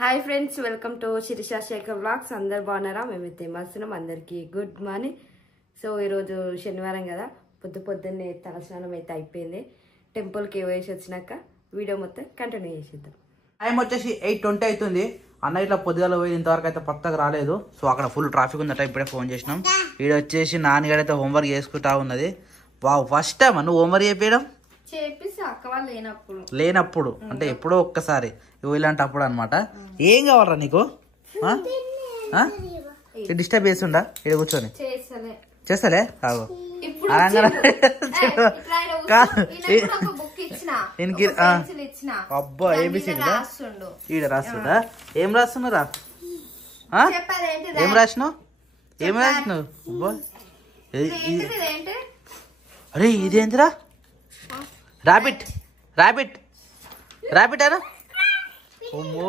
Hi friends, welcome to Sirisha Shekhar vlogs. అందరు బాగున్నారా? మేమైతే మస్తున్నాం. అందరికీ గుడ్ మార్నింగ్. సో ఈరోజు శనివారం కదా, పొద్దున్నే తలస్నానం అయితే అయిపోయింది. టెంపుల్కి వేసి వచ్చినాక వీడియో మొత్తం కంటిన్యూ చేసేద్దాం. టైం వచ్చేసి 8:20 అవుతుంది. అన్న ఇట్లా పొద్దుగాల పోయి ఇంతవరకు అయితే పత్తగా రాలేదు. సో అక్కడ ఫుల్ ట్రాఫిక్ ఉందట. ఇప్పుడే ఫోన్ చేసినాం. ఈడ వచ్చేసి నాన్నగాడైతే హోంవర్క్ చేసుకుంటా ఉన్నది. వావ్, ఫస్ట్ టైం నువ్వు హోంవర్క్ చేపించడం? చేపిస్తే అక్క వాళ్ళు లేనప్పుడు అంటే ఎప్పుడో ఒక్కసారి ఇలాంటప్పుడు అనమాట. ఏం కావాలరా నీకు? డిస్టర్బ్ చేస్తుండా ఇక్కడ కూర్చొని? చేస్తలే కాదు. అబ్బా ఏబిసిడి ఈడ రాస్తుందా? ఏం రాస్తున్నారా? ఏం రాసినావు? ఏం రాసినావు? అరే ఇదేంటిరా? రాబిట్ రాబిట్ రాబిట్ అనా? ఓమో,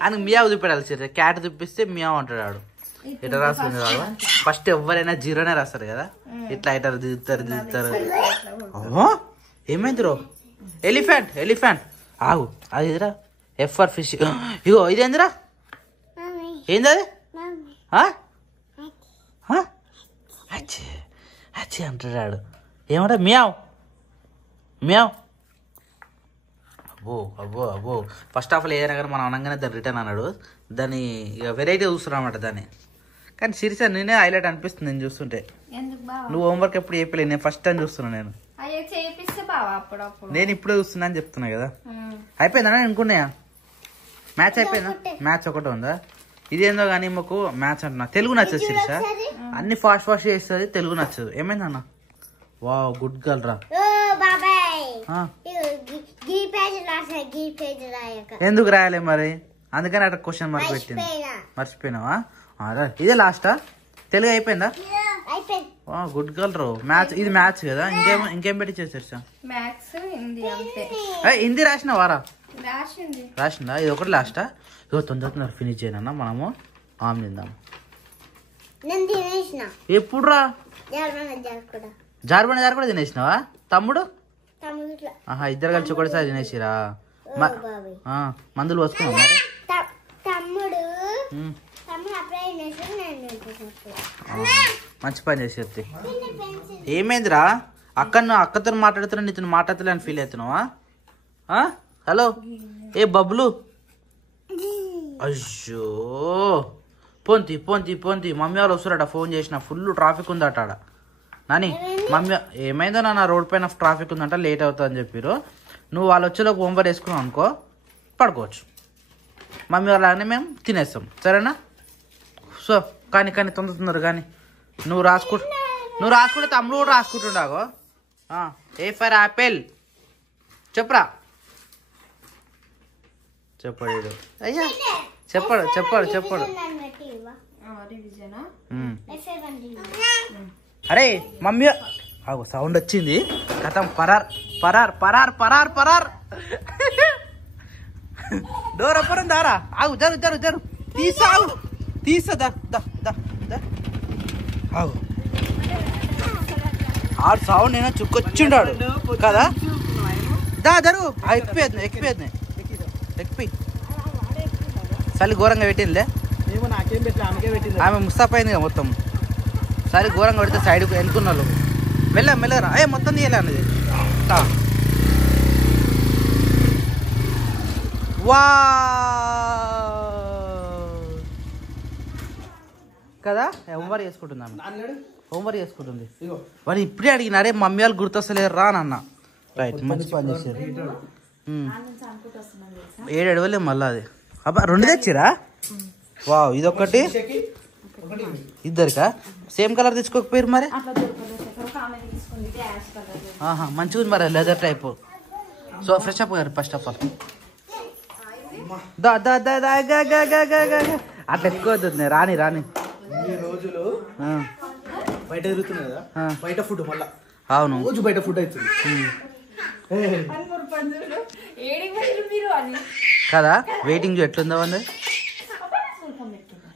ఆయనకు మియావు చూపెట్టాలి. సరే, క్యాట్ చూపిస్తే మియావు అంటాడు ఆడు. ఇట్లా రాస్తుంది కాదు. ఫస్ట్ ఎవరైనా జీరోనే రాస్తారు కదా. ఇట్లా ఇట్లా దిద్దుతారు. ఏమైంది రో? ఎలిఫెంట్ ఎలిఫెంట్ ఆగు. అది ఎదురా ఎఫ్ ఫర్ ఫిష్. ఇగో ఇదేందిరా? ఏంది అది? అచ్చి అచ్చి అంటాడు ఆడు. ఏమంటా? Meow meow. అబ్బో అబ్బో అబ్బో. ఫస్ట్ ఆఫ్ ఆల్ ఏదైనా కానీ మనం అనగానే దాన్ని రిటర్న్ అన్నాడు. దాన్ని ఇక వెరైటీ చూస్తున్నాం అన్నమాట దాన్ని. కానీ సీరియస్గా నేనే హైలైట్ అనిపిస్తుంది నేను చూస్తుంటే. నువ్వు హోంవర్క్ ఎప్పుడు చెప్పలేదు, నేను ఫస్ట్ టైం చూస్తున్నాను. నేను ఇప్పుడే చూస్తున్నా అని చెప్తున్నా కదా. అయిపోయిందా అనుకున్నాయా? మ్యాచ్ అయిపోయిందా? మ్యాచ్ ఒకటే ఉందా? ఇదేందో కానీ మాకు మ్యాచ్ అంటున్నా. తెలుగు నచ్చదు శిరీష, అన్ని ఫాస్ట్ ఫాస్ట్ చేస్తుంది, తెలుగు నచ్చదు. ఏమైందన్న? వావ్, గుడ్ గర్ల్ రా. ఎందుకు రాయాలి మరి? అందుకని అట్లా క్వశ్చన్ మార్క్ పెట్టింది. మర్చిపోయినావా? ఇదే లాస్టా? తెలుగు అయిపోయిందా? గుడ్ గర్ల్ రో. మ్యాచ్ ఇది మ్యాచ్ కదా. ఇంకేం పెట్టి చేసేసా? హిందీ రాసిన వారా? రాసిందా? ఇది ఒకటి లాస్టా? ఇగో తొందర ఫినిష్ చేయనన్నా, మనము ఆమె తిందాం. ఎప్పుడు రా? జార్బండ కూడా తినేసినావా? తమ్ముడు? ఆహా, ఇద్దరు కలిసి ఒకటిసారి తినేసిరా? మందులు వస్తున్నావు మరి? మంచి పని చేసేది. ఏమైందిరా? అక్కతో మాట్లాడుతున్నా, నీతో మాట్లాడతలే అని ఫీల్ అవుతున్నావా? హలో ఏ బబ్లు? అయ్యో, పోంతి పోంతి పోంతి. మమ్మీ వాళ్ళు వస్తారట, ఫోన్ చేసిన. ఫుల్ ట్రాఫిక్ ఉందట ఆడ. నాని మమ్మీ ఏమైందో నా రోడ్ పైన ట్రాఫిక్ ఉందంట, లేట్ అవుతుంది అని చెప్పారు. నువ్వు వాళ్ళు వచ్చేలోపు హోంవర్క్ వేసుకున్నావు అనుకో, పడుకోవచ్చు. మమ్మీ వాళ్ళని మేము తినేస్తాం, సరేనా? సో కానీ తొందర కానీ నువ్వు రాసుకుంటే తమ్ముడు కూడా రాసుకుంటుండాగో. ఏ ఫర్ యాపిల్ చెప్పరా? చెప్పాడు. అయ్యా చెప్పాడు. అరే మమ్మీ ఆగు, సౌండ్ వచ్చింది. కథం పరార్ పరార్ పరార్ పరార్ పరార్. డోర్ అప్పరం దారా. ఆగు, జరు తీసా ఆగు. ఆ సౌండ్ నేను చుక్కొచ్చిండాడు కదా. జరు ఎక్కిపోయేది చలి ఘోరంగా పెట్టిందిలే. ఆమె ముస్తాఫ్ అయింది కదా మొత్తం. సరే ఘోరంగా పెడితే సైడ్కు ఎన్నుకున్నాళ్ళు. మెల్లరా. మొత్తం తీయాలి అన్నది. వా కదా, హోంవర్క్ చేసుకుంటుంది. వాడు ఇప్పుడే అడిగినారే మమ్మీ వాళ్ళు గుర్తొస్తలేరు రా అన్న. రైట్, మంచి పని చేశారు. 7 అడవలే మళ్ళా. అది అబ్బా 2 తెచ్చిరా? వావ్, ఇదొకటి ఇద్దరికా? సేమ్ కలర్ తెచ్చుకోకపోయారు మరి? మంచిగా ఉంది మరి, leather type. So fresh up గారు ఫస్ట్ ఆఫ్ ఆల్. అట్లా ఎత్తుకోవద్దు. రాని రోజులు బయట తిరుగుతున్నాయి కదా, బయట ఫుడ్ మళ్ళా. అవును, రోజు బయట ఫుడ్ అవుతుంది కదా. వెయిటింగ్ ఎట్లుందో అండి.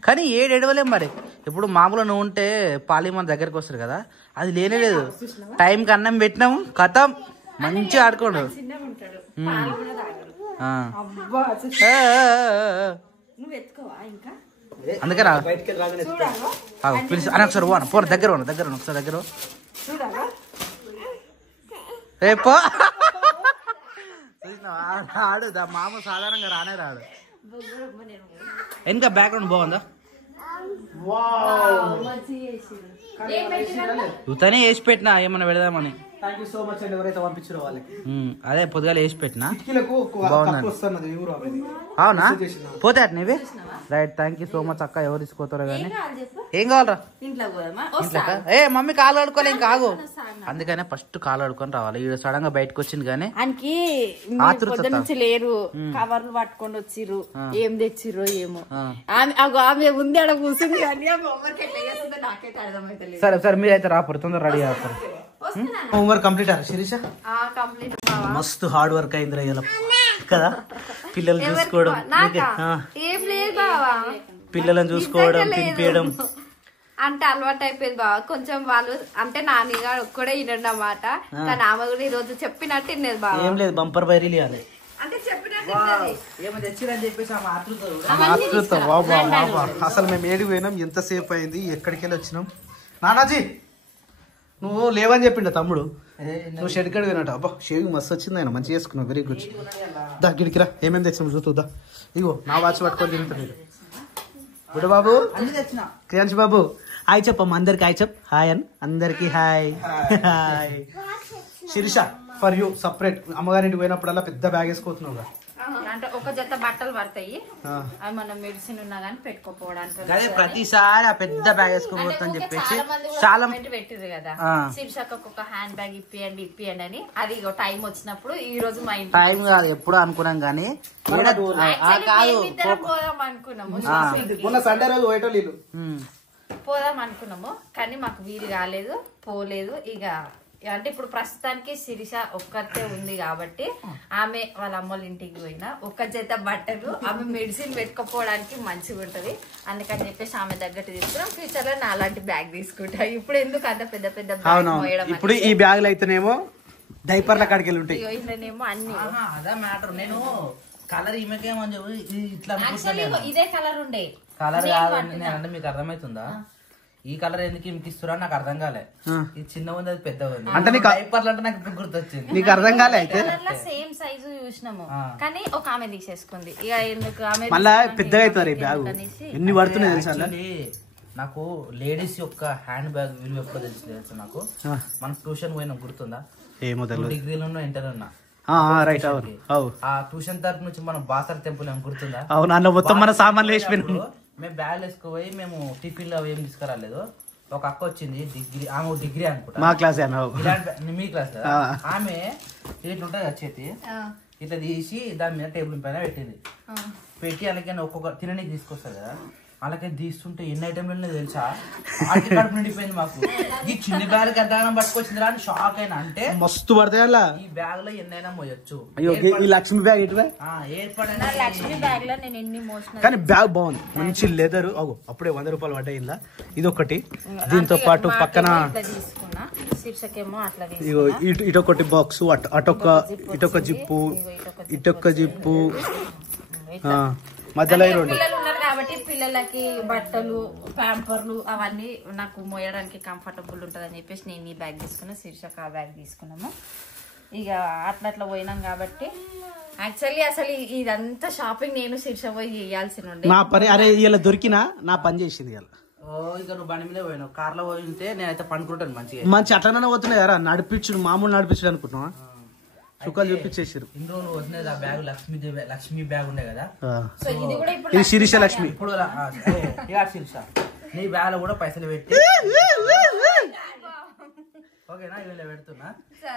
కానీ 7 ఎడవలేం మరి. ఇప్పుడు మామూలుగా నువ్వు ఉంటే పాలి మన దగ్గరికి వస్తారు కదా, అది లేనే లేదు. టైంకి అన్నం పెట్టినాము, కథం మంచిగా ఆడుకోండు. అందుకే రా పిలిచి అని ఒకసారి పోన దగ్గర ఒకసారి దగ్గర రేపో ఆడు మామ సాధారణంగా రానే రాడు. ఇంకా బ్యాక్గ్రౌండ్ బాగుందా? ఇతనే వేసి పెట్టినా ఏమన్నా పెడదామని. అదే పొద్దుగాల వేసి పెట్టినా బాగుంది. అవునా పోతే అట్నేవి right. Thank you so much అక్క. ఎవరు తీసుకోతారో కానీ ఏం కావాలరా ఇంట్లో? ఏ మమ్మీ కాలు కడుకోలే ఇంకా ఆగు. అందుకనే ఫస్ట్ కాలు కడుకొని రావాలి. ఈ సడన్ గా బయటకు వచ్చింది కానీ లేరు. కవర్లు పట్టుకొని వచ్చిర్రు. ఏం తెచ్చిర్రు ఏమో. ఆమె ఉంది అక్కడ కూర్చుంది కానీ నాకైతే అర్థమైతే. సరే సరే మీరైతే రాపరు తొందర రెడీ అవుతారు. హోంవర్క్ కంప్లీట్ అయ్యారు శిరీష? మస్తు హార్డ్ వర్క్ అయింది ఇలా కదా. పిల్లలు చూసుకోవడం, పిల్లలను చూసుకోవడం, తినిపించడం అంటే అలవాటు అయిపోయింది బావ. కొంచెం వాళ్ళు అంటే నాన్నగా ఒక్కడే వినండి అన్నమాట. కానీ ఆమె కూడా ఈ రోజు చెప్పినట్టు వినేది బావ. ఏం లేదు బంపర్ వైరీలు ఇవ్వాలి అంటే చెప్పినట్టు. అసలు మేము ఏడికి పోయినాం, ఎంతసేపు అయింది, ఎక్కడికి వెళ్ళి వచ్చినాం. నానాజీ నువ్వు లేవని చెప్పిండ తమ్ముడు. నువ్వు షెడ్ కడిగి పోయినట్టు. అబ్బా షేవింగ్ మస్తు వచ్చింది, ఆయన మంచిగా చేసుకున్నావు. Very good. దా గిడికిరా ఏమేమి తెచ్చినాం చూద్దా. ఇగో నా వాచ్ పట్టుకొని తింటుంది గుడ్ బాబు. క్రియాంశ్ బాబు హాయ్ చెప్పమ్మ అందరికి. హాయ్ చెప్. హాయ్ అని అందరికి hi. Hi Sirisha for you separate. అమ్మగారింటికి పోయినప్పుడల్లా పెద్ద బ్యాగ్ వేసుకోతున్నావు. అంటే ఒక జత బట్టలు పడతాయి, అవి మనం మెడిసిన్ ఉన్నా గానీ పెట్టుకోపోవడానికి. ప్రతిసారి ఆ పెద్ద బ్యాగ్ వేసుకోబోతుందని చెప్పేసి చాలా పెట్టింది కదా. శిరీషకు ఒక హ్యాండ్ బ్యాగ్ ఇప్పియండి అని. అది టైం వచ్చినప్పుడు ఈ రోజు మా ఇంట్లో టైం కాదు ఎప్పుడు అనుకున్నాం కానీ పోదాం అనుకున్నాము. సండే రోజు పోదాం అనుకున్నాము కానీ మాకు వీలు కాలేదు, పోలేదు. ఇక అంటే ఇప్పుడు ప్రస్తుతానికి శిరీష ఒక్కతే ఉంది కాబట్టి ఆమె వాళ్ళ అమ్మోళ్ళ ఇంటికి పోయినా ఒక్క జత బట్టలు ఆమె మెడిసిన్ పెట్టుకోపోవడానికి మంచిగా ఉంటది. అందుకని చెప్పేసి ఆమె దగ్గర తీసుకున్నాం. ఫ్యూచర్ లో నా అలాంటి బ్యాగ్ తీసుకుంటా. ఇప్పుడు ఎందుకు అంత పెద్ద పెద్ద బ్యాగ్ మోయడం? ఇప్పుడు ఈ బ్యాగులు అయితేనేమో డైపర్ల కాడికి వెళ్ళి ఉంటాయి. ఇట్లనేమో అన్ని అదే మ్యాటర్. నేను కలర్ ఈమెకేమని చెప్పి ఇట్లా ఇదే కలర్ ఉండే. కలర్ కాదంటే మీకు అర్థమవుతుందా? ఈ కలర్ ఎందుకు ఇంకిస్తురా నాకు అర్థం కాలే. ఇది చిన్న ఉంది అది పెద్ద ఉంది అంటే డైపర్లు అంటే నాకు ఇప్పుడు గుర్తొచ్చింది. నీకు అర్థం కాలే? అయితే సేమ్ సైజు చూసినాము కానీ ఒక ఆమె తీసేసుకుంది. ఇక ఎందుకు ఆమె మళ్ళా పెద్దగా అవుతారు ఈ బ్యాగ్. ఎన్ని పడుతున్నాయి తెలుసా? నాకు లేడీస్ యొక్క హ్యాండ్ బ్యాగ్ విలువ ఎప్పుడు తెలుసు నాకు. మనం ట్యూషన్ పోయినా గుర్తుందా? ఏమో తెలియదు. డిగ్రీలో ఎంటర్ ఉన్నా రైట్. ఆ ట్యూషన్ తరఫు నుంచి మనం బాసర్ టెంపుల్ ఏమో గుర్తుందా? అవును అన్న మొత్తం మన సామాన్లు వేసిపోయినాం. మేము బ్యాగ్ వేసుకుపోయి మేము టిఫిన్ లో ఏం తీసుకురాలేదు. ఒక అక్క వచ్చింది డిగ్రీ, ఆమె డిగ్రీ అనుకుంటా మా క్లాస్ మీ క్లాస్. ఆమె ఇట్లుంటది వచ్చేది ఇట్లా తీసి దాని మీద టేబుల్ పైన పెట్టింది. పెట్టి అలాగే ఒక్కొక్క తినడానికి తీసుకొస్తారు కదా, అలాగే తీస్తుంటే ఎన్ని ఐటెంలు తెలుసా? ఆటి కడుపు నిండిపోయింది మాకు. ఈ చిన్న బ్యాగ్ ఎంతగానో పట్టుకొచ్చింది అని షాక్ అయినా. అంటే మస్తు పడతాయి అలా. ఈ బ్యాగ్ లో ఎన్నైనా మోయొచ్చు. ఈ లక్ష్మి బ్యాగ్ ఏర్పడిన లక్ష్మి బ్యాగ్ లో నేను ఎన్ని మోసిన. కానీ బ్యాగ్ బాగుంది, మంచి లెదర్. అప్పుడే 100 రూపాయలు పడ్డాయి ఇలా. ఇది ఒకటి, దీంతో పాటు పక్కన ఇటొకటి బాక్స్, ఇటొక జిప్పు, ఇటొక జిప్పు, మధ్యలో కాబట్టి పిల్లలకి బట్టలు ప్యాంపర్లు అవన్నీ నాకు మోయడానికి కంఫర్టబుల్ ఉంటది అని చెప్పేసి నేను ఈ బ్యాగ్ తీసుకున్నా. శీర్షక ఆ బ్యాగ్ తీసుకున్నాము. ఇక అట్లా పోయినాం కాబట్టి యాక్చువల్లీ అసలు ఇదంతా షాపింగ్ నేను శీర్ష పోయి చేయాల్సి ఉండే. నా పని అరే ఇలా దొరికినా నా పని చేసింది ఇలా. ఇక నువ్వు బండి మీద పోయినావు, కార్ లో పోయింటే నేనైతే పనుకుంటాను మంచిగా. మంచి అట్లనే పోతున్నాయి కదా నడిపించుడు, మామూలు నడిపించుడు అనుకుంటున్నా. చుక్కలు చూపించేసారు. ఇన్ని రోజులు వదిలేదు ఆ బ్యాగ్. లక్ష్మి బ్యాగ్ ఉండే కదా, ఇది శిరీష లక్ష్మి. ఇప్పుడు శిరీష నీ బ్యాగ్ లో కూడా పైసలు పెట్టి ఓకేనా ఇలా పెడుతున్నా.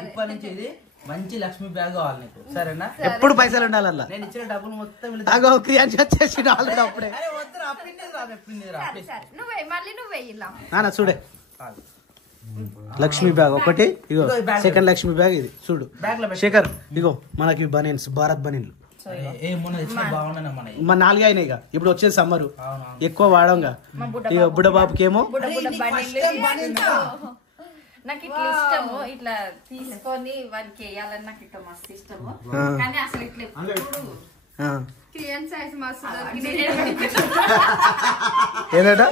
ఇప్పటి నుంచి ఇది మంచి లక్ష్మి బ్యాగ్ కావాలి నీకు, సరేనా? ఎప్పుడు పైసలు ఉండాలన్నా. నేను ఇచ్చిన డబ్బులు మొత్తం అప్పుడే చూడే. లక్ష్మి బ్యాగ్ ఒకటి, ఇగో సెకండ్ లక్ష్మి బ్యాగ్ ఇది చూడు శేఖర్. ఇగో మనకి బనీన్స్, భారత్ బనీన్లు మన 4 అయినాయి. ఇక ఇప్పుడు వచ్చేది సమ్మరు, ఎక్కువ వాడంగా. ఇక బుడ్డబాబుకి ఏమో నాకు ఇట్లా ఇష్టము, ఇట్లా తీసుకొని వానికి వేయాలని నాకు ఇట్లా మస్తు ఇష్టము. కానీ అసలు ఇట్లా ఏంటట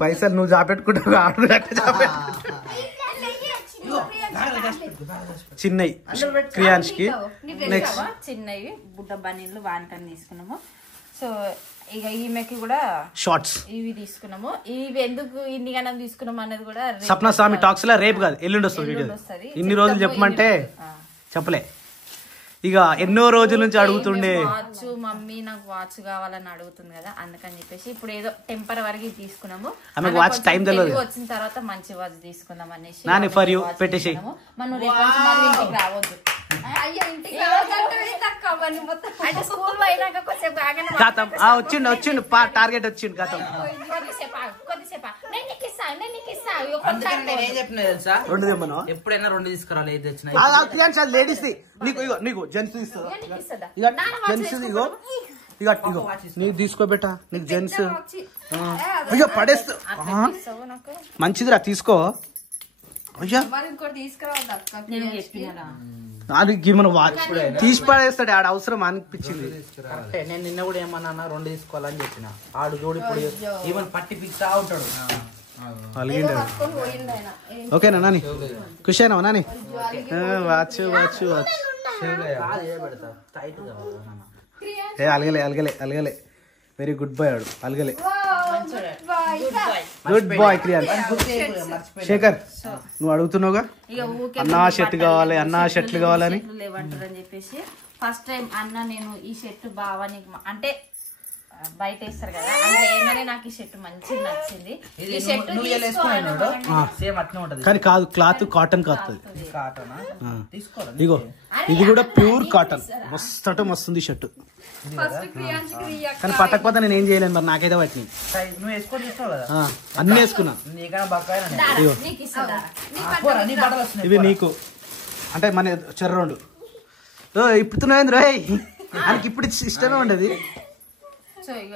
పైసలు నువ్వు జాపెట్టుకుంటావు ఆడు చిన్నవి క్రియాన్స్కి నెక్స్ట్ చిన్నవి బుట్ట బనీళ్ళు వానికని తీసుకున్నాము. సో ఇక ఈమెకి కూడా షార్ట్స్ ఇవి తీసుకున్నాము. ఇవి ఎందుకు ఇన్ని గణం తీసుకున్నాము అనేది కూడా సప్నా స్వామి టాక్స్ లా రేపు కాదు ఎల్లుండి వస్తుంది వీడియో. ఇన్ని రోజులు చెప్పమంటే చెప్పలే. ఇక ఎన్నో రోజుల నుంచి అడుగుతుండే వాచ్ మమ్మీ నాకు వాచ్ కావాలని అడుగుతుంది కదా, అందుకని చెప్పేసి ఇప్పుడు ఏదో టెంపరరీ తీసుకున్నాము. ఆమెకు వాచ్ టైం తెలియదు, వచ్చిన తర్వాత మంచి వాచ్ తీసుకుందాం అనేసి నాని ఫర్ యూ పెట్టేసి మనం రేపు ఇంటికి రావద్దు. అంటే స్కూల్ అయినాక కొద్దిసేపు కాతం వచ్చిండు టార్గెట్ వచ్చిండు కాతం. రెండు తెమ్మను ఎప్పుడైనా రెండు తీసుకురాలి ఏది తెచ్చినా. లేడీస్ నీకు జెంట్స్ ఇస్తా జెంట్స్ ఇగో ఇగో నీకు తీసుకోబెట్టా నీకు జెంట్స్ అయ్యో పడేస్తా మంచిదిరా తీసుకో. అయ్యా మన తీసి పడేస్తాడు ఆడ అవసరం అనిపించింది. నేను నిన్న కూడా ఏమన్నా రెండు తీసుకోవాలని చెప్పిన ఆడు జోడి ఇప్పుడు ఈవెన్ పట్టి పిక్తా ఉంటాడు. ఓకేనా నాని ఖుషి అయినా నాని వాచ్ వాచ్ వాచ్ ఏ అలగలే వెరీ గుడ్ బాయ్ ఆడు అలగలే గుడ్ బాయ్ క్రియాన్. శేఖర్ నువ్వు అడుగుతున్నావుగా అన్నా షర్ట్ కావాలి అన్నా షర్ట్లు కావాలని లేవంటారని చెప్పేసి ఫస్ట్ టైం అన్న నేను ఈ షర్ట్ బావని అంటే బయట వేస్తారు కదా అంటే ఏమైనా నాకు ఈ షర్ట్ మంచిగా నచ్చింది. ఈ షర్ట్ కానీ కాదు క్లాత్ కాటన్ కాదు ఇగో ఇది కూడా ప్యూర్ కాటన్ మస్తు మస్తుంది షర్ట్. కానీ పట్టకపోతే నేను ఏం చేయలేను మరి నాకైతే వాటిని అన్ని వేసుకున్నా. ఇవి నీకు అంటే మన చెర్రోండు ఇప్పుడుతున్నాయింది రోయ్ ఆయనకి ఇప్పుడు ఇష్టమే ఉండదు. సో ఇక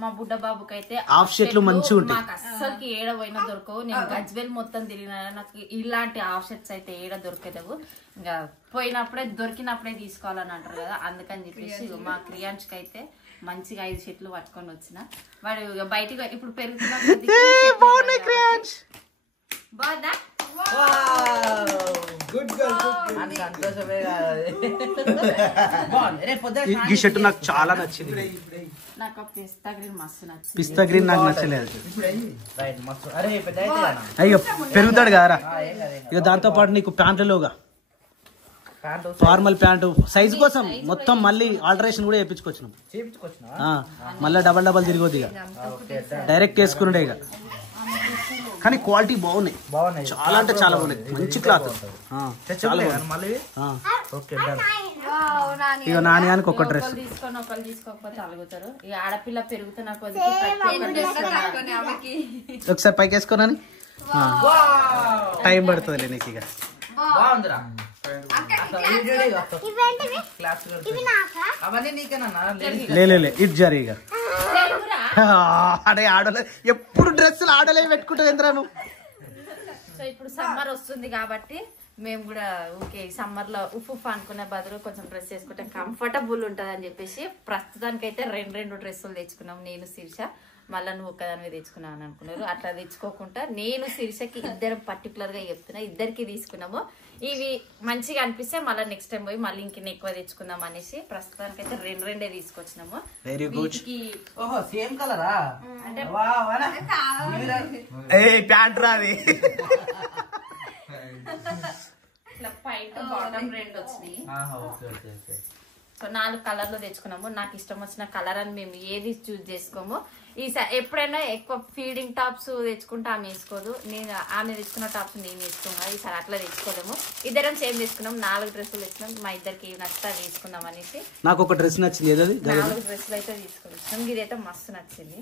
మా బుడ్డ బాబుకి అయితే హాఫ్ షర్ట్లు మంచిగా ఉంటాయి. నాకు అస్సలకి ఏడ పోయినా దొరకవు. నేను గజ్వేల్ మొత్తం తిరిగిన నాకు ఇలాంటి హాఫ్ షర్ట్స్ అయితే ఏడ దొరకలేవు. ఇంకా పోయినప్పుడే దొరికినప్పుడే తీసుకోవాలని అంటారు కదా, అందుకని చెప్పేసి మా క్రియాంష్కి అయితే మంచిగా 5 షర్ట్లు పట్టుకొని వచ్చిన. వాడు బయటకు ఇప్పుడు పెరుగుతున్నా బాగుందా ఈ షర్ట్ నాకు చాలా నచ్చింది. నాకు పిస్తా గ్రీన్ మస్తు నచ్చింది. పిస్తా గ్రీన్ నాకు నచ్చలేదు. అయ్యో పెరుగుతాడు కదరా. ఇక దాంతో పాటు నీకు ప్యాంట్లలోగా ఫార్మల్ ప్యాంటు సైజ్ కోసం మొత్తం మళ్ళీ ఆల్టరేషన్ కూడా చేయించుకొచ్చినాం. మళ్ళీ డబల్ తిరిగొద్ది ఇక డైరెక్ట్ వేసుకున్నాడే ఇక. కానీ క్వాలిటీ బాగున్నాయి చాలా అంటే చాలా బాగున్నాయి. మంచి క్లాత్ ఇక నాన్నగానికి ఒక డ్రెస్ తీసుకొని ఒకళ్ళు తీసుకోకపోతే అలుగుతారు. ఈ ఆడపిల్ల పెరుగుతున్న కొద్ది ఒకసారి పైకి వేసుకోనని టైం పడుతుంది నీకు ఇక. లే ఇది జరి ఇక అడే ఆడలే ఎప్పుడు డ్రెస్సులు ఆడలే పెట్టుకుంటావు ఎంద్రా నువ్వు. సో ఇప్పుడు సమ్మర్ వస్తుంది కాబట్టి మేము కూడా ఓకే సమ్మర్ లో ఉఫ్ అనుకునే బదులు కొంచెం డ్రెస్ వేసుకుంటే కంఫర్టబుల్ ఉంటది అని చెప్పేసి ప్రస్తుతానికి అయితే 2 డ్రెస్సులు తెచ్చుకున్నాం. నేను శిరీష మళ్ళీ నువ్వు ఒక్కదానివి తెచ్చుకున్నావు అని అనుకున్నారు. అట్లా తెచ్చుకోకుండా నేను శిరీషకి ఇద్దరం పర్టికులర్ గా చెప్తున్నా, ఇద్దరికి తీసుకున్నాము. ఇవి మంచిగా అనిపిస్తే మళ్ళీ నెక్స్ట్ టైం పోయి మళ్ళీ ఇంక ఎక్కువ తెచ్చుకుందాం అనేసి ప్రస్తుతానికి అయితే 2 తీసుకొచ్చినాము. సేమ్ కలరా అంటే ప్యాంట్ రాది ఇట్లా పైట్ బాటమ్ 2 వచ్చినాయి. సో 4 కలర్లు తెచ్చుకున్నాము. నాకు ఇష్టం వచ్చిన కలర్ అని మేము ఏది చూస్ చేసుకోము. ఈసారి ఎప్పుడైనా ఎక్కువ ఫీడింగ్ టాప్స్ తెచ్చుకుంటే ఆమె వేసుకోదు, నేను ఆమె తెచ్చుకున్న టాప్స్ నేను వేసుకున్నా. ఈసారి అట్లా తెచ్చుకోలేము. ఇద్దరం సేమ్ తీసుకున్నాం. 4 డ్రెస్సులు తెచ్చుకున్నాం. మా ఇద్దరికి నచ్చితే తీసుకుందాం అనేసి నాకు ఒక డ్రెస్ నచ్చింది. 4 డ్రెస్సులు అయితే తీసుకొచ్చాం. ఇదైతే మస్తు నచ్చింది.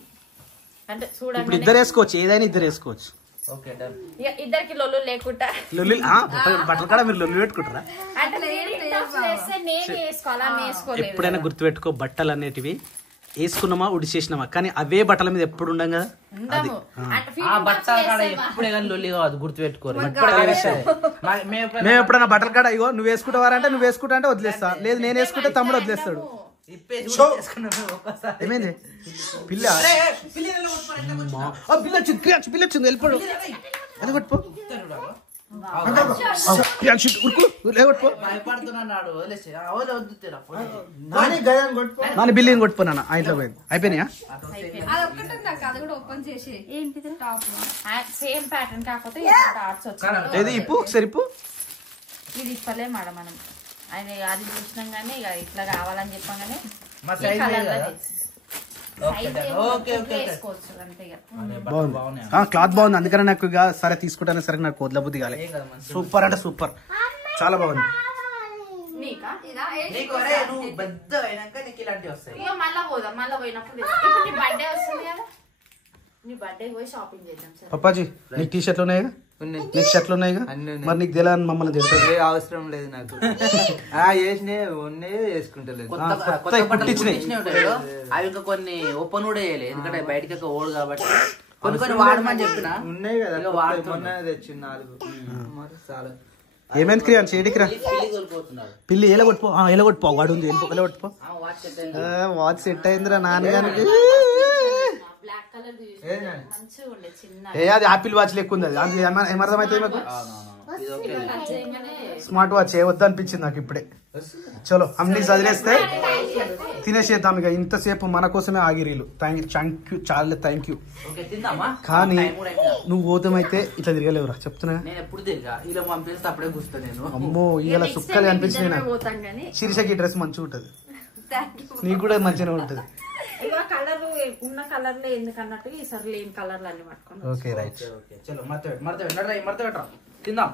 అంటే చూడండి ఇద్దరు వేసుకోవచ్చు, ఏదైనా ఇద్దరు వేసుకోవచ్చు. ఇద్దరికి లొల్లు లేకుండా లొల్లి బట్టలు కూడా మీరు లొల్లి పెట్టుకుంటారా? అంటే నేను వేసుకోవాలా వేసుకోలేదు. ఎప్పుడైనా గుర్తుపెట్టుకో బట్టలు అనేటివి వేసుకున్నామా ఉడిచేసినామా, కానీ అవే బట్టల మీద ఎప్పుడు ఉండం కదా. ఉండము ఆ బట్ట కాడ ఎప్పుడే కానీ లొల్లి కాదు, గుర్తుపెట్టుకోరు. మేము ఎప్పుడన్నా బట్టల కాడ ఇగో నువ్వు వేసుకుంటావారంటే నువ్వు వేసుకుంటా అంటే వదిలేస్తా, లేదు నేను వేసుకుంటే తమ్ముడు వదిలేస్తాడు. ఏమైంది పిల్ల పిల్ల వచ్చింది, పిల్ల వచ్చింది వెళ్ళిపోడు. అది కొట్టుకో నాన్న బిల్లిని కొట్టుకున్నా ఆ ఇంట్లో పోయింది. అయిపోయినాయా? సేమ్ ప్యాటర్న్ కాకపోతే ఏది ఇప్పు ఒకసారి ఇప్పు. ఇది ఇప్పలే మేడం మనం ఆయన అది చూసినాం కానీ ఇక ఇట్లా కావాలని చెప్పాం కానీ వేసుకోవచ్చు అంతే. క్లాత్ బాగుంది అందుకనే నాకు ఇక సరే తీసుకుంటానే సరే నాకు వదల బుద్ధి కాలే. సూపర్ అంటే సూపర్, చాలా బాగుంది. మళ్ళా పోదాం, మళ్ళా పోయినప్పుడు ఇప్పుడు నీ బర్త్డే వస్తుంది కదా, నీ బర్త్డే పోయి షాపింగ్ చేద్దాం. సార్ పప్పాజీ నీకు టీ షర్ట్లు ఉన్నాయిగా, నీకు షర్ట్లు ఉన్నాయిగా, మరి నీకు తెలియని మమ్మల్ని తెలుసు. అవసరం లేదు నాకు, వేసుకుంటలేదు. అవి ఇంకా కొన్ని ఓపెన్ కూడా వేయలేదు, ఎందుకంటే బయటకి ఓడు కాబట్టి కొన్ని కొన్ని వాడమని చెప్పిన ఉన్నాయి కదా, వాడుతున్నా తెచ్చింది 4 చాలా. ఏమైంది క్రియాన్ చేడికిరా పిల్లి ఎలా కొట్టుపో, ఎలా కొట్టుపో వాడు ఉంది ఎలా కొట్టుపో. వాచ్ సెట్ అయిందిరా నాన్నగారికి. ఏ అది ఆపిల్ వాచ్ లెక్క ఉంది, అది ఏమర్థమైతే మాకు స్మార్ట్ వాచ్ వద్ద అనిపించింది నాకు ఇప్పుడే. చలో అన్ని చదివేస్తే తినేసేద్దాం ఇక, ఇంతసేపు మన కోసమే ఆగిరీలు. థ్యాంక్ యూ చాలా థ్యాంక్ యూ. కానీ నువ్వు పోతమైతే ఇట్లా తిరగలేవురా చెప్తున్నా. అమ్మో ఇలా సుక్కలే అనిపించింది నాకు. శీర్షకి డ్రెస్ మంచిగా ఉంటది, నీకు కూడా మంచిగా ఉంటది. కలర్ ఉన్న కలర్ లో ఎందుకన్నట్టు ఈసారి లేని కలర్లు అన్ని పట్టుకోండి. Okay right. చలో మర్త పెట్టరా తిందాం.